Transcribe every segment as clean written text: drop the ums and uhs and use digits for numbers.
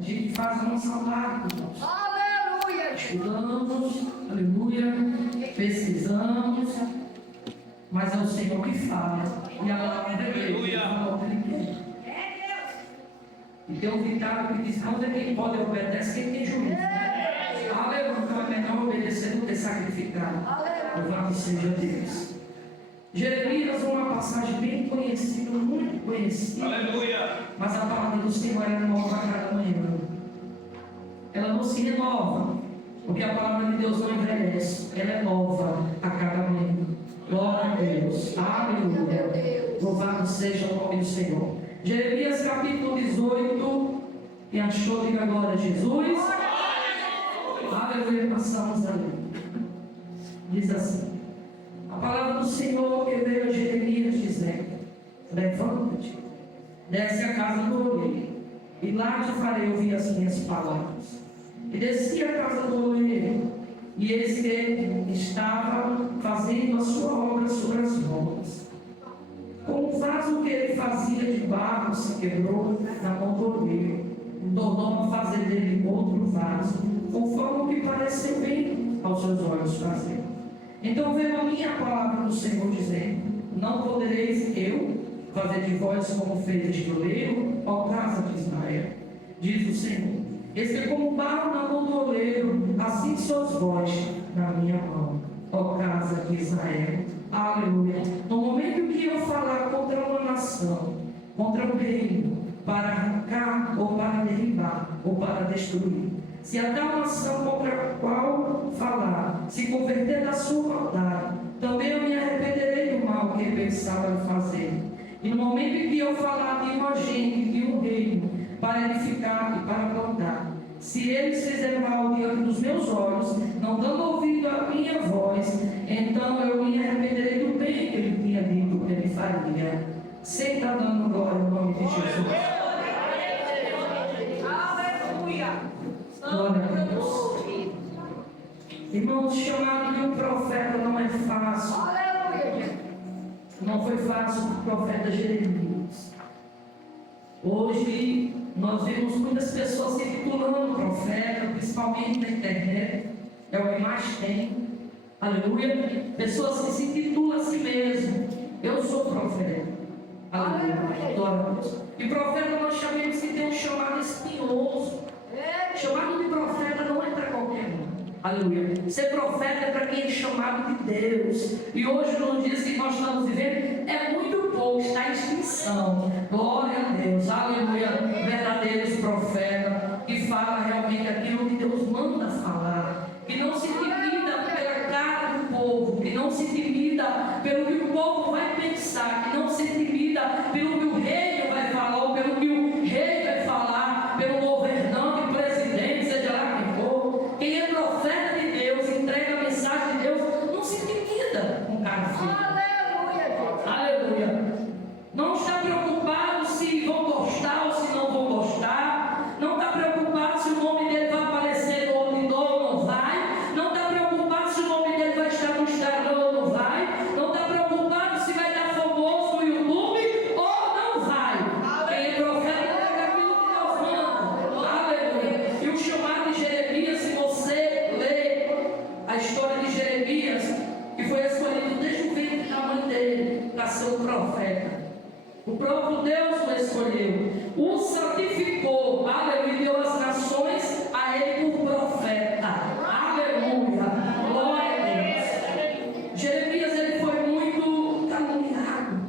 A gente faz a nossa parte, irmãos. Aleluia. Estudamos, aleluia, pesquisamos, mas é o Senhor que fala. E a palavra dele fala o que ele quer. E tem um ditado que diz: não é quem pode obedece, quem tem juízo. Aleluia, então é melhor obedecer do que sacrificar. Louvado seja Deus. Jeremias é uma passagem bem conhecida, muito conhecida. Aleluia. Mas a palavra do Senhor é nova a cada manhã. Ela não se renova, porque a palavra de Deus não envelhece. Ela é nova a cada manhã. Glória a Deus. Aleluia. Louvado seja o nome do Senhor. Jeremias capítulo 18. E achou, diga agora, Jesus. Aleluia, passamos ali. Diz assim: a palavra do Senhor que veio a Jeremias dizendo: levanta-te, desce a casa do oleiro, e lá te farei ouvir as minhas palavras. E desci a casa do oleiro, e eis que ele estava fazendo a sua obra sobre as rodas. Com o vaso que ele fazia de barro se quebrou na mão do oleiro, tornou a fazer dele outro vaso, conforme o que pareceu bem aos seus olhos fazer. Então veio a minha palavra do Senhor dizendo: não podereis eu fazer de vós como fez este oleiro, ó casa de Israel, diz o Senhor. Esse como barro na mão do oleiro, assim sois vós na minha mão, ó casa de Israel. Aleluia. No momento que eu falar contra uma nação, contra um reino, para arrancar, ou para derribar, ou para destruir, se a tal nação contra a qual falar se converter da sua maldade, também eu me arrependerei do mal que pensava em fazer. E no momento em que eu falar de um agente, de um reino, para edificar e para plantar, se eles fizerem mal diante dos meus olhos, não dando ouvido à minha voz, então eu me arrependerei do bem que ele tinha dito que ele faria. Você está dando glória ao nome de Jesus. Glória a Deus. Irmãos, chamado de um profeta não é fácil. Não foi fácil para o profeta Jeremias. Hoje nós vemos muitas pessoas se titulando profeta, principalmente na internet. É o que mais tem. Aleluia. Pessoas que se titulam a si mesmo: eu sou profeta. Aleluia. Glória a Deus. E profeta nós chamamos que tem um chamado espinhoso. Chamado de profeta não é para qualquer um. Aleluia. Ser profeta é para quem é chamado de Deus. E hoje, nos dias que nós estamos vivendo, é muito pouco, está em extinção. Glória a Deus. Aleluia. Verdadeiros profetas que falam realmente aquilo que Deus manda falar. Que não se intimida pela cara do povo. Que não se intimida pelo que o povo vai pensar. Que não se intimida pelo que o rei vai falar, ou pelo que o rei vai falar, pelo governante, presidente, seja lá quem for. Quem é profeta de Deus, entrega a mensagem de Deus, não se intimida com cara feio. Aleluia. Não está preocupado se vão gostar ou se não vão gostar. Não está preocupado se o nome dele vai aparecer no outdoor ou não vai. Não está preocupado se o nome dele vai estar no Instagram ou não vai. Não está preocupado se vai dar famoso no YouTube ou não vai. Quem é profeta pega aquilo que Deus manda. Aleluia. E o chamado de Jeremias, se você ler a história de Jeremias, que foi escolhido desde o ventre da mãe dele para ser um profeta. O próprio Deus o escolheu, o santificou, aleluia, e deu as nações a ele por profeta. Aleluia. Glória a Deus. Jeremias, ele foi muito caluniado.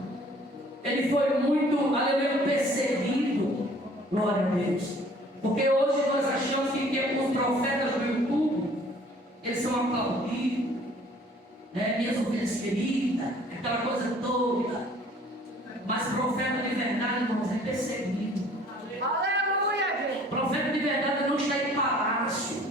Ele foi muito, aleluia, perseguido. Glória a Deus. Porque hoje nós achamos que os profetas do YouTube, eles são aplaudidos, né? Minhas ovelhas queridas, aquela coisa toda. Mas profeta de verdade, irmãos, é perseguido. Aleluia. Profeta de verdade não está em palácio.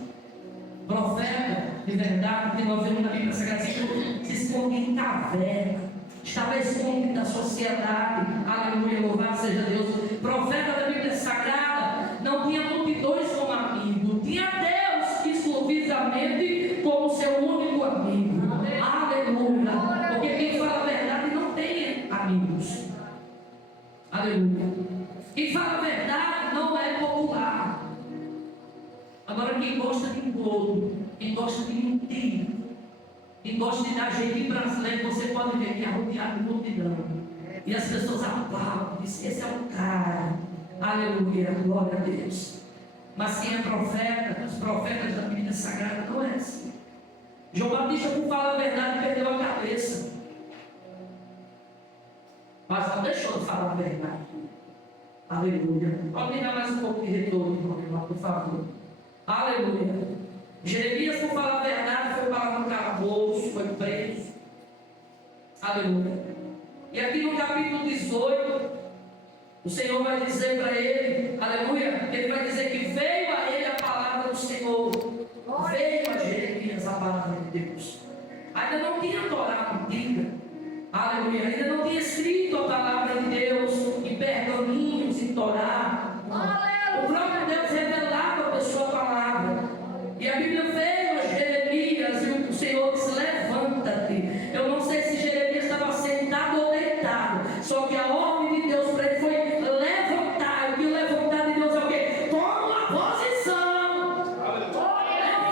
Profeta de verdade, que nós vemos na Bíblia Sagrada, se esconde em caverna. Estava escondido da sociedade. Aleluia, louvado seja Deus. Profeta da Bíblia Sagrada não tinha multidões como amigo. Tinha Deus exclusivamente como seu único amigo. Aleluia. Porque quem fala a verdade não tem amigos. Aleluia. Quem fala a verdade não é popular. quem gosta de engodo, quem gosta de mentir, quem gosta de dar jeito em brasileiro, você pode ver que é rodeado de multidão. E as pessoas aplaudem, dizem, esse é o cara. Aleluia, glória a Deus. Mas quem é profeta, os profetas da Bíblia Sagrada, não é assim. João Batista, por falar a verdade, perdeu a cabeça. Mas não deixou de falar a verdade. Aleluia. Pode me dar mais um pouco de retorno, por favor. Aleluia. Jeremias, por falar a verdade, foi parar no calabouço, foi preso. Aleluia. E aqui no capítulo 18, o Senhor vai dizer para ele, aleluia, ele vai dizer que veio a ele a palavra do Senhor. Veio a Jeremias a palavra de Deus. Ainda não tinha Torá antiga. Aleluia. Ainda não tinha escrito a palavra de Deus em pergaminhos, em Torá. O próprio Deus revelava a sua palavra. E a Bíblia veio a Jeremias e o Senhor disse, levanta-te. Eu não sei se Jeremias estava sentado ou deitado. Só que a ordem de Deus para ele foi levantar. E o levantar de Deus é o quê? Toma uma posição.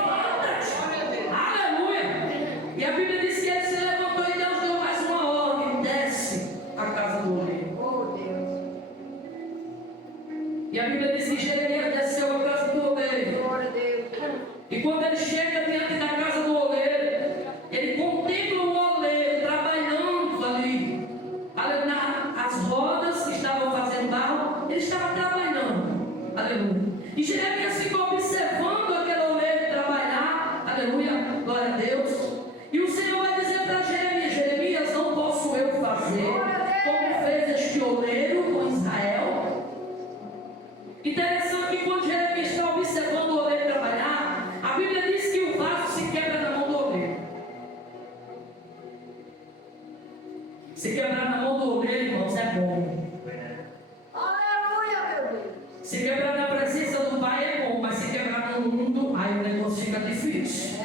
Levanta-te. Aleluia. E a Bíblia diz que ele se levantou e Deus deu mais uma ordem. Desce a casa do oleiro. E a Bíblia diz que Jeremias desceu a casa do oleiro. E quando ele chega diante da casa do oleiro, ele contempla o oleiro trabalhando ali. As rodas que estavam fazendo barro, ele estava trabalhando. Aleluia. E Jeremias ficou observando aquele oleiro trabalhar. Aleluia. Glória a Deus. E o Senhor vai dizer para Jeremias, Jeremias, não posso eu fazer como fez este oleiro com Israel. Interessante que quando Jeremias está observando o oleiro trabalhar, a Bíblia diz que o vaso se quebra na mão do oleiro. Se quebrar na mão do oleiro, irmãos, é bom. Aleluia, meu Deus. Se quebrar na presença do Pai é bom, mas se quebrar no mundo, aí o negócio fica difícil.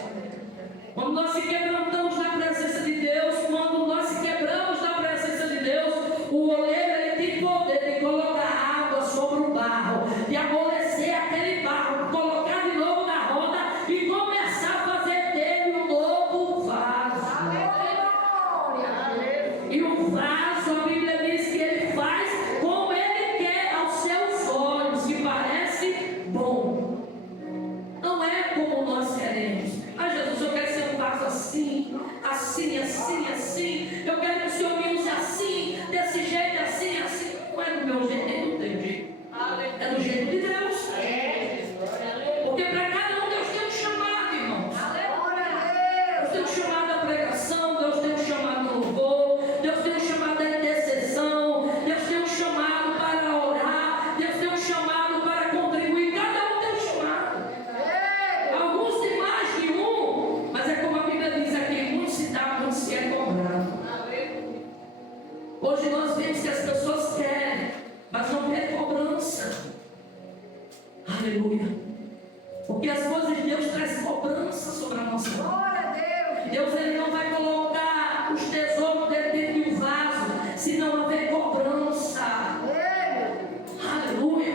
Quando nós se quebrantamos na presença de Deus, quando nós se quebramos na presença de Deus, o oleiro ele tem poder de colocar água sobre o barro, de amolecer aquele barro, colocar de novo na roda e começar a fazer dele um novo vaso. E o vaso, a Bíblia diz que ele faz como ele quer aos seus olhos, que parece bom. Não é como nós queremos. Ah, Jesus, eu quero ser um vaso assim, assim, assim, assim. Eu quero que o Senhor me use assim, desse jeito, assim, assim. Não é do meu jeito, nem do teu jeito. É do jeito de Deus. Porque para cada um Deus tem um chamado, irmãos. Deus tem um chamado da pregação, Deus tem um chamado do louvor, Deus tem um chamado da intercessão, Deus tem um chamado para orar, Deus tem um chamado para contribuir. Cada um tem um chamado. Alguns têm mais que um, mas é como a Bíblia diz aqui, muito se dá, muito se é cobrado. Hoje nós vemos que as pessoas querem, mas não querem cobrança. Aleluia. Porque as coisas de Deus trazem cobrança sobre a nossa vida. Deus ele não vai colocar os tesouros dentro de um vaso se não haver cobrança. Aleluia.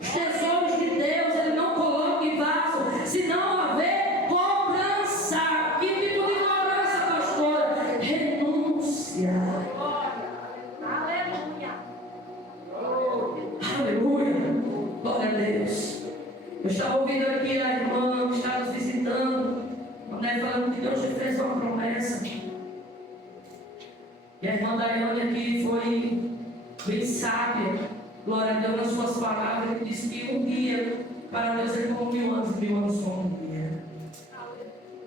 Os tesouros de Deus ele não coloca em vaso se não haver cobrança. Que tipo de cobrança, pastora? Renúncia. Aleluia. Glória a Deus. Eu estava ouvindo aqui a irmã que está nos visitando, falando que Deus te fez uma promessa. E a irmã Daiane aqui foi bem sábia, glória a Deus, nas suas palavras, que disse que um dia para Deus é como 1000 anos, 1000 anos como um dia.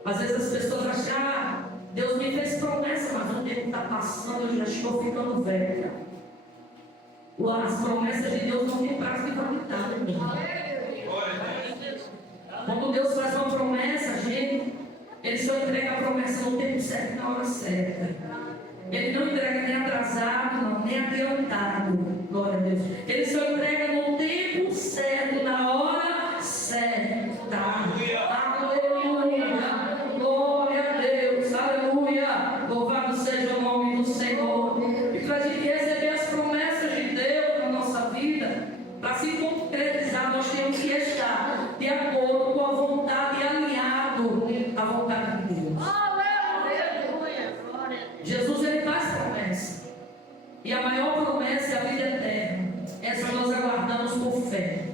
Às vezes as pessoas acham, Deus me fez promessa, mas o tempo está passando, eu já estou ficando velha. As promessas de Deus não têm prazo de validade. Quando Deus faz uma promessa, gente, Ele só entrega a promessa no tempo certo e na hora certa. Ele não entrega nem atrasado, não, nem adiantado. Glória a Deus. Ele só entrega no tempo certo, na hora certa. Aleluia. Glória a Deus. Aleluia. Louvado seja o nome do Senhor. E para a gente receber as promessas de Deus na nossa vida, para se concretizar, nós temos que estar de acordo com a vontade a vontade de Deus. Aleluia. Glória a Deus. Jesus, ele faz promessa. E a maior promessa é a vida eterna. Essa nós aguardamos por fé.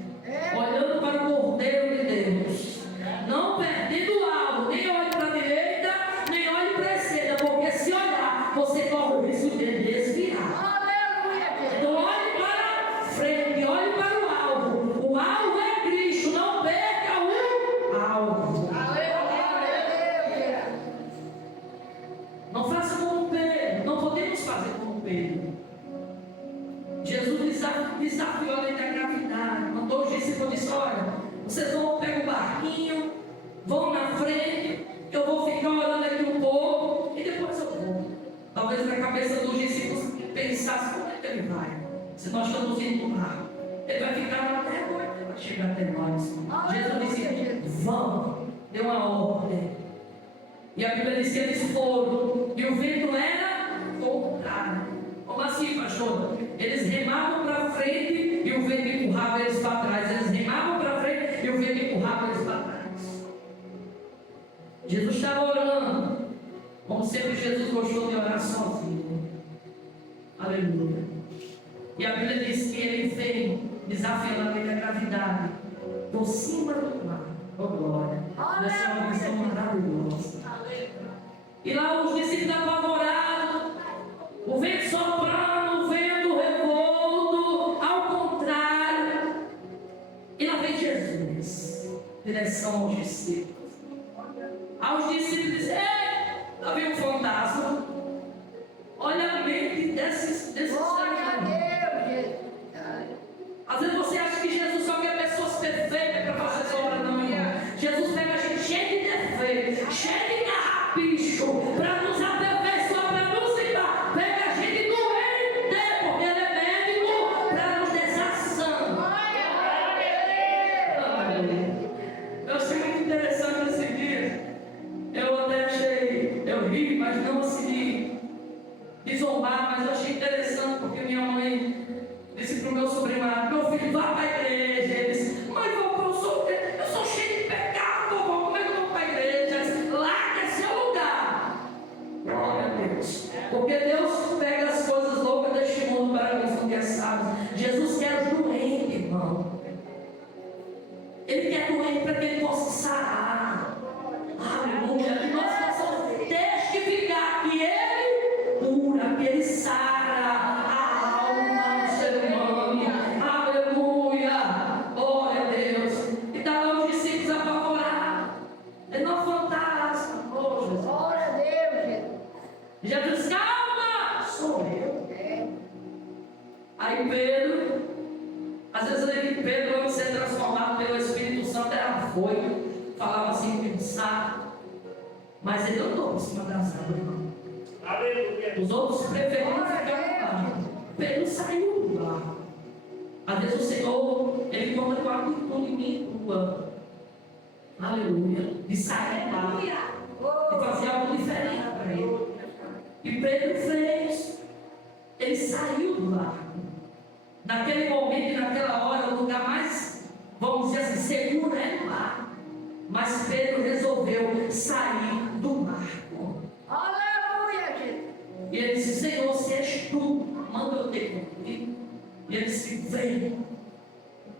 Olhando para o Cordeiro de Deus. Não perdendo o alvo. Nem olhe para a direita, nem olhe para a esquerda. Porque se olhar, você corre o risco de desviar. Aleluia. Então olhe para frente, olhe para o alvo. O alvo é Cristo. Não perca o alvo. Aleluia. Não faça como Pedro. Não podemos fazer como Pedro. Jesus desafiou a lei da gravidade. Mandou os discípulos dizer: olha, vocês vão pegar o barquinho, vão na frente, eu vou ficar olhando aqui um pouco e depois eu vou. Talvez na cabeça dos discípulos pensasse: como é que ele vai? Se nós estamos indo no mar, ele vai ficar lá até a noite, vai chegar até nós. Jesus disse: vão, deu uma ordem. E a Bíblia diz que eles foram, e o vento era contrário. Como assim, pastor? Eles remavam para frente e o vento empurrava eles para trás. Eles remavam para frente e o vento empurrava eles para trás. Jesus estava orando. Como sempre, Jesus gostou de orar sozinho. Aleluia. E a Bíblia diz que ele veio desafiando a lei da gravidade por cima do mar. Oh, glória. Essa é uma missão maravilhosa. E lá os discípulos apavorados, o vento soprando, o vento revolto, ao contrário. E lá vem Jesus, direção aos discípulos. Aos discípulos diz: ei, lá vem um fantasma. Olha a mente desses Glória a Deus. Às vezes você acha que Jesus só quer pessoas perfeitas para fazer essa obra, não, irmão. Jesus pega a gente cheio de defeitos, cheio de carrapicho, para nos aperfeiçoar, para nos limpar. Pega a gente doente, porque ele é médico, para nos desação. Eu achei muito interessante esse dia. Eu até achei, eu ri, mas não assim de zombar, mas eu achei interessante, porque minha mãe disse para o meu sobrinho: meu filho, vá para a igreja. Ele disse: mãe, vovô, eu sou cheio de pecado, vovô, como é que eu vou para a igreja? Eu disse: lá que é seu lugar. Glória a Deus. Porque Deus pega as coisas loucas deste mundo para confundir as sábias. Jesus quer os doentes, irmão. Ele quer doente para que ele possa sarar. Aleluia. Que nós possamos testificar que ele cura, que ele sara. Jesus, calma, sou eu. Aí Pedro, às vezes Pedro, antes de ser transformado pelo Espírito Santo, era foito, falava assim, pensava, mas ele andou por cima das águas, irmão. Os outros preferiram ficar no barco. Pedro saiu do barco. Às vezes o Senhor, ele conta com a atitude minha e tua. Aleluia. De sair do barco, de fazer algo diferente para ele. E Pedro fez. Ele saiu do barco. Naquele momento e naquela hora, o lugar mais, vamos dizer assim, seguro é o barco. Mas Pedro resolveu sair do barco. Aleluia, gente. E ele disse: Senhor, se és tu, manda eu ter contigo. E ele disse: vem.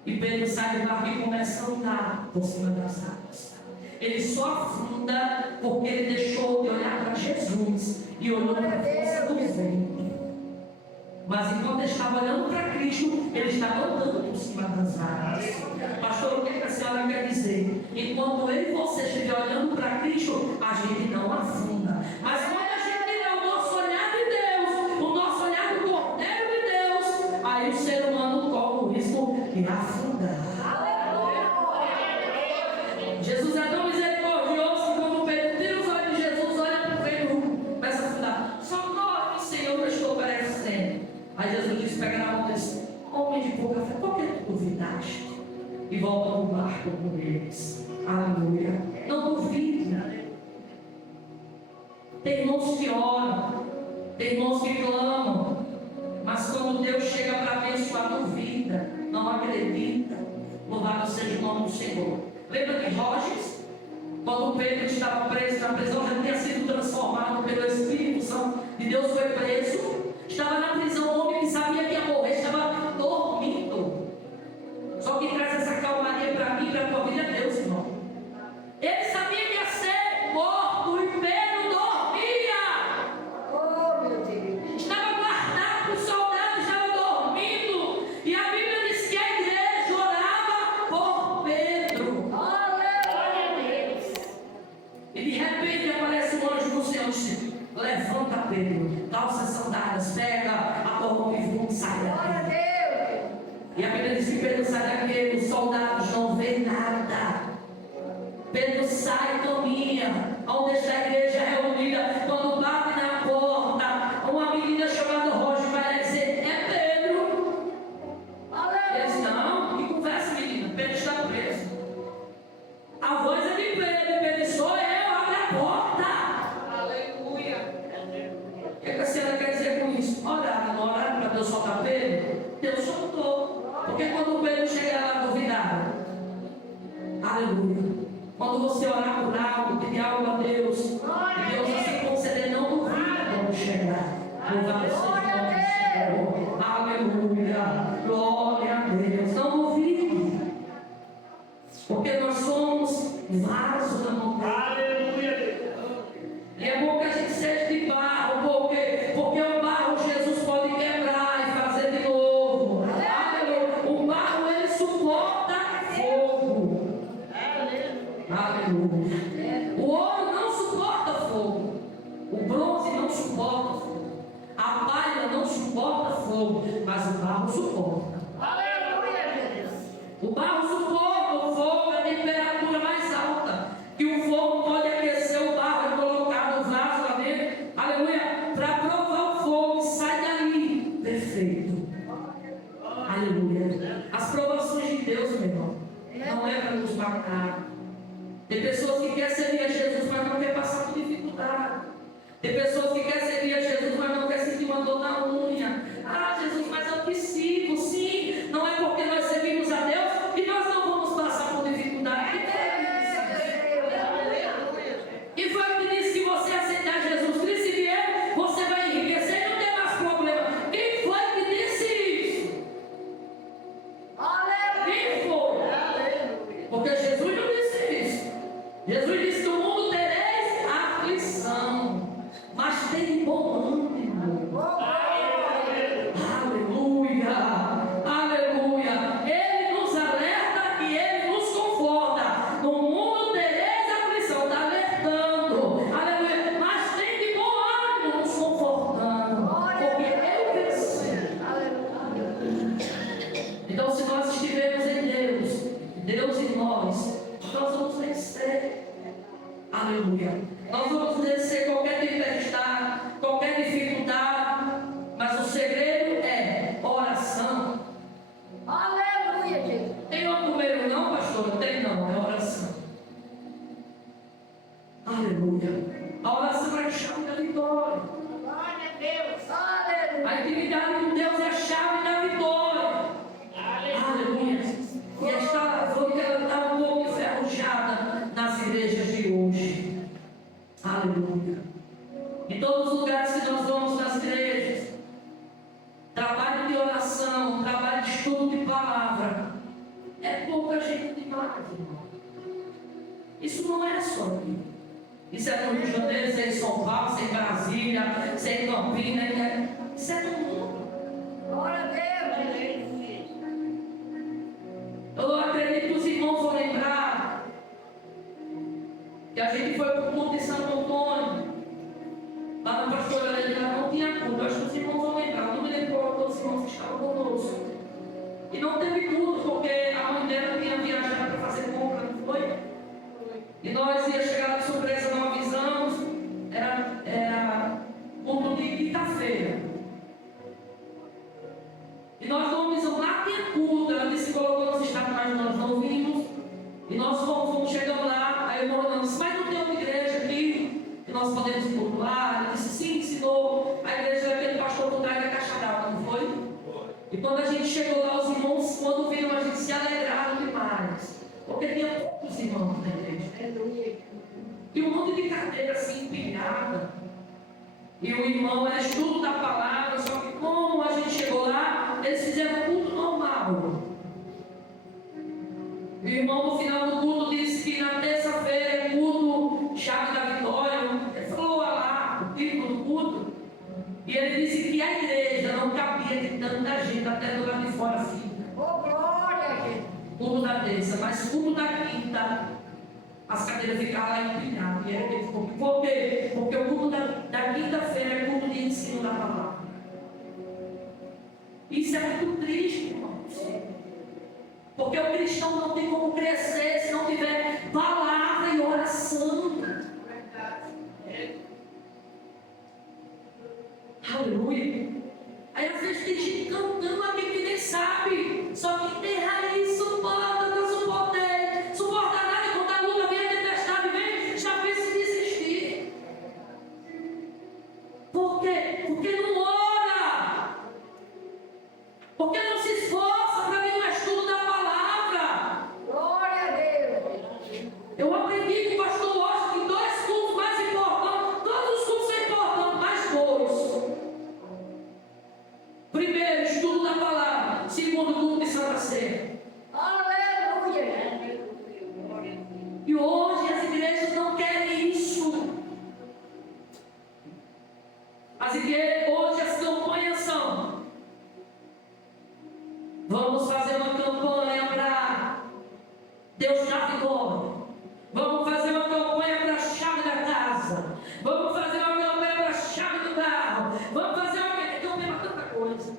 E Pedro sai do barco e começa a andar por cima das águas. Ele só afunda porque ele deixou de olhar para Jesus e olhou para a força do vento. Mas enquanto ele estava olhando para Cristo, ele estava andando por cima das águas. Pastor, o que a senhora quer dizer? Enquanto eu e você estiver olhando para Cristo, a gente não afunda. Mas quando a gente tiver o nosso olhar de Deus, o nosso olhar do Cordeiro de Deus, aí o ser humano corre o risco de afundar. Jesus é tão misericordioso que quando Pedro tira os olhos de Jesus, olha para o vento, começa a afundar. Socorre, Senhor, eu estou perecendo. Aí Jesus disse: pega na mão desse homem de pouca fé, por que tu duvidaste? E volta para o barco com eles. Aleluia. Não duvida. Tem irmãos que oram, tem irmãos que clamam, mas quando Deus chega para abençoar, duvida, não acredita. Louvado seja o nome do Senhor. Lembra de Rogers? Quando Pedro estava preso na prisão, já tinha sido transformado pelo Espírito Santo de Deus, foi preso. Estava na prisão, um homem que sabia que ia morrer, estava dormindo. Só que traz essa calmaria para mim e para a tua vida, Deus, irmão. Ele sabia que ia ser morto e Pedro dormia. Oh, meu Deus. Estava guardado, o soldado estava dormindo. E a Bíblia diz que a igreja orava por Pedro. Aleluia, Deus. E de repente aparece um anjo do Senhor e diz: levanta, Pedro, calça as sandálias, pega a tua roupa e vamos sair Glória a daqui. Deus. E a Bíblia diz que Pedro sai daqui, os soldados não vêem nada. Pedro sai e caminha, onde está a igreja reunida. Quando bate na porta, uma menina chamada Rocha vai lá dizer: é Pedro. Eles: Aleluia. não, que conversa, menina, Pedro está preso. A voz é de Pedro, Pedro: sou eu, abre a porta. Aleluia. O que a senhora quer dizer com isso? Oraram, não oraram para Deus soltar Pedro? Deus soltou. Porque quando Pedro chega lá duvidado, aleluia. Quando você orar por algo, pedir algo a Deus, e Deus assim conceder, não duvida quando chegar. Louvado seja o nome do Senhor. Aleluia. Glória a Deus. Não duvide. Porque nós somos vasos da mão dele. Aleluia. E é bom que a gente seja de barro, porque o barro Jesus pode quebrar e fazer de novo. Aleluia. O barro, ele suporta fogo. Aleluia. O ouro não suporta fogo. O bronze não suporta fogo. A palha não suporta fogo. Mas o barro suporta. Aleluia, Deus. O barro suporta o fogo a temperatura mais alta. Que o fogo pode aquecer o barro e colocar no vaso lá dentro. Aleluia. Para provar o fogo, sai dali. Perfeito. Aleluia. As provações de Deus, meu irmão, não é para nos matar. Tem pessoas que querem servir a Jesus, mas não quer passar por dificuldade. Tem pessoas que querem servir a Jesus, mas não quer sentir uma dor na unha. Ah, Jesus, mas eu preciso. Sim, não é porque nós servimos a Deus que nós não vamos passar por dificuldade. E foi o que disse que você aceitar Jesus Cristo e Ele, você vai enriquecer e não ter mais problema. Quem foi que disse isso? Quem foi? Porque Jesus não disse isso. Jesus disse: no mundo tereis aflição, mas tem bom ânimo. Aleluia, aleluia. Ele nos alerta e Ele nos conforta. No mundo tereis aflição, está alertando. Aleluia. Mas tem de bom ânimo nos confortando. Porque eu venci. Então, se nós estivermos em Deus, Deus em nós vamos vencer. Aleluia. Nós vamos vencer qualquer tempestade, qualquer dificuldade. Mas o segredo é oração. Aleluia, Jesus. Tem outro meio não, pastor? Não tem não, é oração. Aleluia. A oração é a chave da vitória. Glória a Deus. Aleluia. A intimidade com Deus é a chave da vitória. Aleluia. E esta foi que ela está um pouco enferrujada nas igrejas de hoje. Aleluia. Em todos os lugares que nós vamos nas igrejas, trabalho de oração, trabalho de estudo de palavra, é pouca gente demais, irmão. Isso não é só aqui. Isso é no Rio de Janeiro, isso é em São Paulo, isso é em Brasília, isso é em Campinas, isso é no mundo. Glória a Deus, Jesus. Eu não acredito que os irmãos vão lembrar que a gente foi para o culto de Santo Antônio. Lá na pastora Helena não tinha culto. Acho que os irmãos vão lembrar. Não me lembro qual todos os irmãos que estavam conosco. E não teve culto, porque a mãe dela tinha viajado para fazer compra, não foi? E nós ia chegar lá de surpresa, não avisamos. Era culto de quinta-feira. E nós não avisamos, lá tinha culto. Ela disse que colocou nos estados, mas nós não vimos. E nós fomos chegando lá, aí o irmão disse: mas não tem outra igreja aqui que nós podemos cultuar? Ela disse: sim, ensinou. A igreja daquele pastor por trás da caixa d'água, não foi? E quando a gente chegou lá, os irmãos, quando viram, a gente se alegraram demais. Porque tinha poucos os irmãos da igreja. E um monte de cadeira assim empilhada. E o irmão era estudo da palavra, só que como a gente chegou lá, eles fizeram culto normal. O irmão no final do culto disse que na terça-feira é culto chave da vitória. Ele falou lá, o título do culto. E ele disse que a igreja não cabia de tanta gente, até do lado de fora fica. Oh, glória, gente. Culto da terça, mas culto da quinta, as cadeiras ficavam lá empilhadas. E ele ficou. Por quê? Porque o culto da quinta-feira é culto de ensino da palavra. Isso é muito triste, irmãos. Porque o cristão não tem como crescer se não tiver palavra e oração. Aleluia. Aí às vezes tem gente cantando aqui que nem sabe. Só que tem raiz, suporta, não suportei. Suporta nada, quando a luta vem, a tempestade vem, já pensa em desistir. Por quê? Porque não ora. Porque não se esforça para vir no estudo da palavra. Glória a Deus. Eu aprendi com o pastor Washington que 2 cultos mais importantes, todos os cultos são importantes, mas 2. Primeiro, estudo da palavra. Segundo, culto de Santa Ceia. Aleluia, gente. E hoje as igrejas não querem isso. As igrejas, hoje as campanhas são: vamos fazer uma campanha para Deus dar vitória. Vamos fazer uma campanha para a chave da casa. Vamos fazer uma campanha para a chave do carro. Vamos fazer uma campanha para tanta coisa.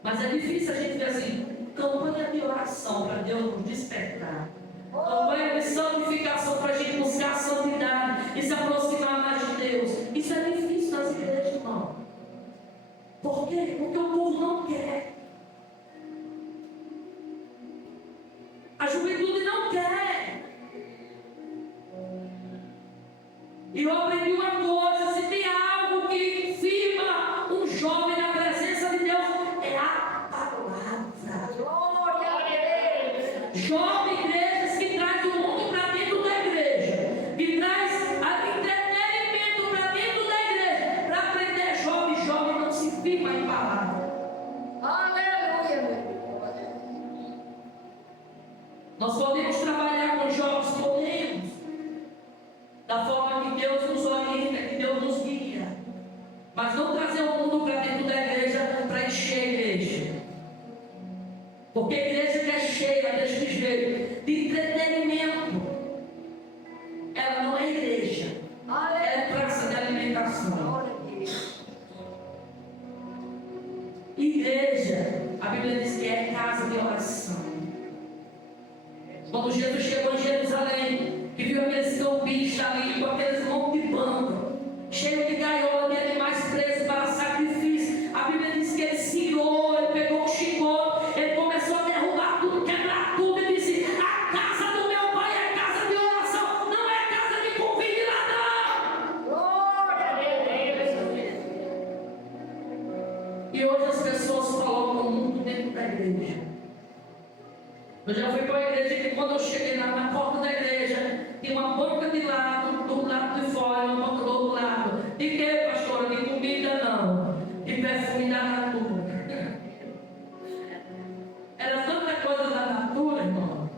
Mas é difícil a gente ver assim, campanha de oração para Deus nos despertar. Campanha de santificação para a gente buscar a santidade e se aproximar mais de Deus. Isso é difícil nas igrejas, irmão. Por quê? Porque o povo não quer. A juventude não quer. E eu aprendi uma coisa: se tem algo que firma um jovem na presença de Deus, é a palavra. Glória a Deus. Jovem igrejas que traz o mundo para dentro da igreja, que traz entretenimento para dentro da igreja, para aprender jovem não se firma em palavra. Aleluia, meu. Nós podemos trabalhar com jovens, podemos, da forma que Deus nos orienta, que Deus nos guia, mas não trazer o mundo para dentro da igreja para encher a igreja. Porque a igreja que é cheia deste jeito, de entretenimento, ela não é igreja, ela é praça de alimentação. Glória a Deus. Igreja, a Bíblia diz que é casa de oração. Quando Jesus chegou em Jerusalém, que viu aqueles campistas ali, com aqueles montes de bando, cheio de gaiola de animais presos para sacrifício, a Bíblia diz que ele se irou, ele pegou o chicote, ele começou a derrubar tudo, quebrar tudo, e disse: a casa do meu pai é casa de oração, não é casa de convite lá não. Glória a Deus. E hoje as pessoas colocam o mundo dentro da igreja. Eu já fui para a igreja que quando eu cheguei na porta da igreja, tinha uma banca de lado, do lado de fora, uma banca do outro lado. De que, pastora? De comida não, de perfume da natura. Era tanta coisa da natura, irmão.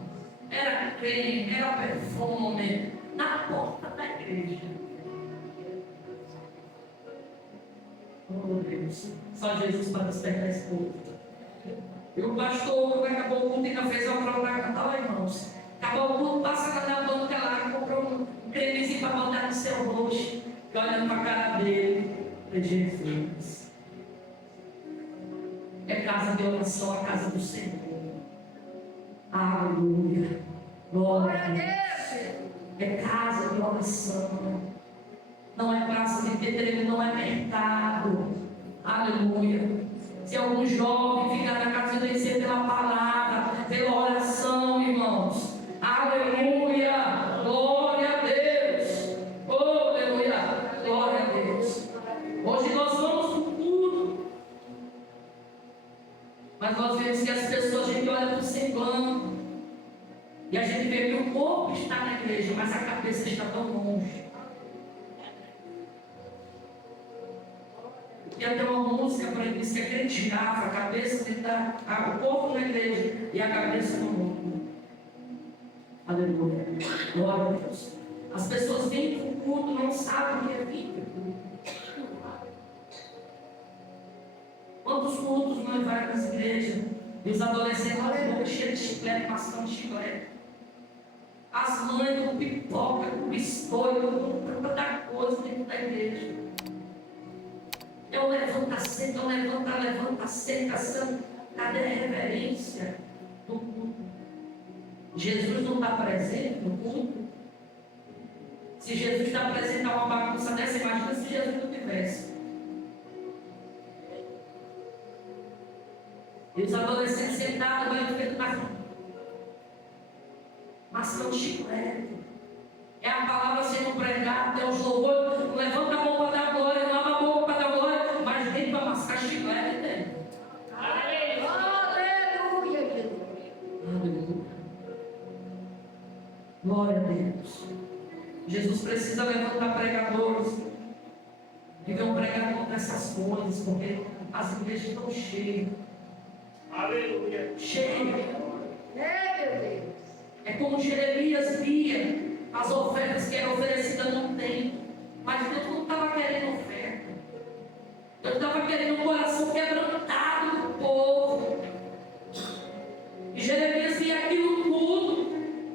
Era creme, era perfume, na porta da igreja. Oh Deus, só Jesus para despertar esse povo. E o pastor, quando acabou o culto, ainda fez uma prova para cantar, irmãos. Acabou o culto, passa na banca lá, comprou um cremezinho para botar no seu rosto. E olhando para a cara dele, é Jesus. É casa de oração, a casa do Senhor. Aleluia. Glória a Deus. É casa de oração. Não é praça de pedreiro, não é mercado. Aleluia. Se algum jovem ficar na casa de vencer pela palavra, pela oração, irmãos. Aleluia. Glória a Deus. Oh, aleluia. Glória a Deus. Hoje nós vamos para o culto. Mas nós vemos que que as pessoas, a gente olha para o semblante e a gente vê que o corpo está na igreja, mas a cabeça está tão longe. E até uma música para ele diz que é aquele girafa, a cabeça dentro o corpo na igreja e a cabeça no mundo. Aleluia. Glória a Deus. As pessoas vêm para o culto, não sabem o que é vida. Quantos cultos não vai para as igrejas? E os adolescentes com a boca cheia de chiclete, mascando chiclete. As mães com pipoca, com biscoito, com tanta coisa dentro da igreja. É o levanta, senta, levanta, senta. Cadê a reverência do culto? Jesus não está presente no culto? Se Jesus está presente a uma bagunça dessa, imagina se Jesus não tivesse. E os adolescentes sentados, vai ver mascando chiclete. É a palavra sendo pregada, é os louvores. Não levanta a mão para dar glória, não abre a boca para dar glória, mas nem para mascar chiclete dentro. Aleluia, Jesus. Aleluia. Glória a Deus. Jesus precisa levantar pregadores. E ver um pregador dessas coisas, porque as igrejas estão cheias. Aleluia. Cheias. Meu Deus. É como Jeremias via as ofertas que eram oferecidas no templo. Mas Deus não estava querendo oferta. Deus estava querendo um coração quebrantado do povo. E Jeremias via aquilo tudo.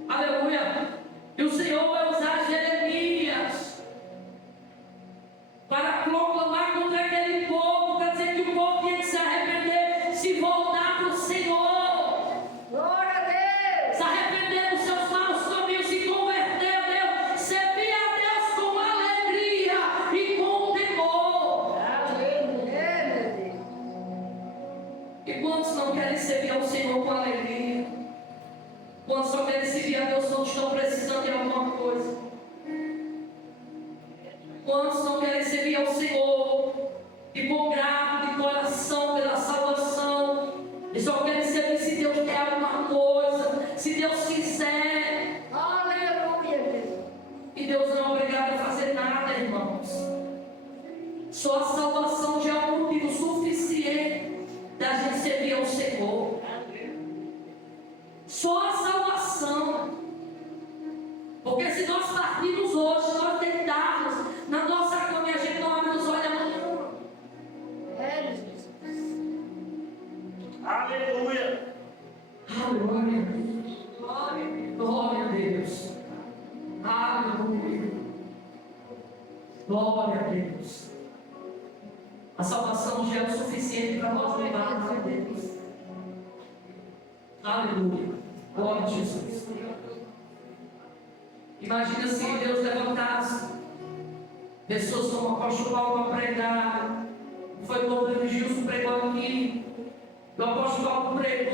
Aleluia. E o Senhor vai usar Jeremias para proclamar contra aquele povo, para dizer que o povo tinha que se arrepender, se voltar para o Senhor, Glória a Deus. se arrepender dos seus maus caminhos, se converter a Deus, servir a Deus com alegria e com temor. Aleluia, meu Deus. E quantos não querem servir ao Senhor com alegria? Quantos só querem servir a Deus quando estão precisando de alguma coisa? Quantos não querem servir ao Senhor e com grato de coração pela salvação? E só querem servir se Deus der alguma coisa, se Deus quiser. Aleluia, Jesus. E Deus não é obrigado a fazer nada, irmãos. Só a salvação já é um motivo suficiente da gente servir ao Senhor. Só a salvação. Porque se nós partirmos hoje, nós deitarmos na nossa cama e a gente não abre os olhos amanhã. É, Jesus. Aleluia. Aleluia. Glória a Deus. Aleluia. Glória a Deus. A salvação já é o suficiente para nós levarmos a Deus. Aleluia. Glória a Jesus. Imagina se Deus levantasse pessoas como o apóstolo Paulo para pregar. Foi como o Gilson pregou aqui. O apóstolo Paulo pregou.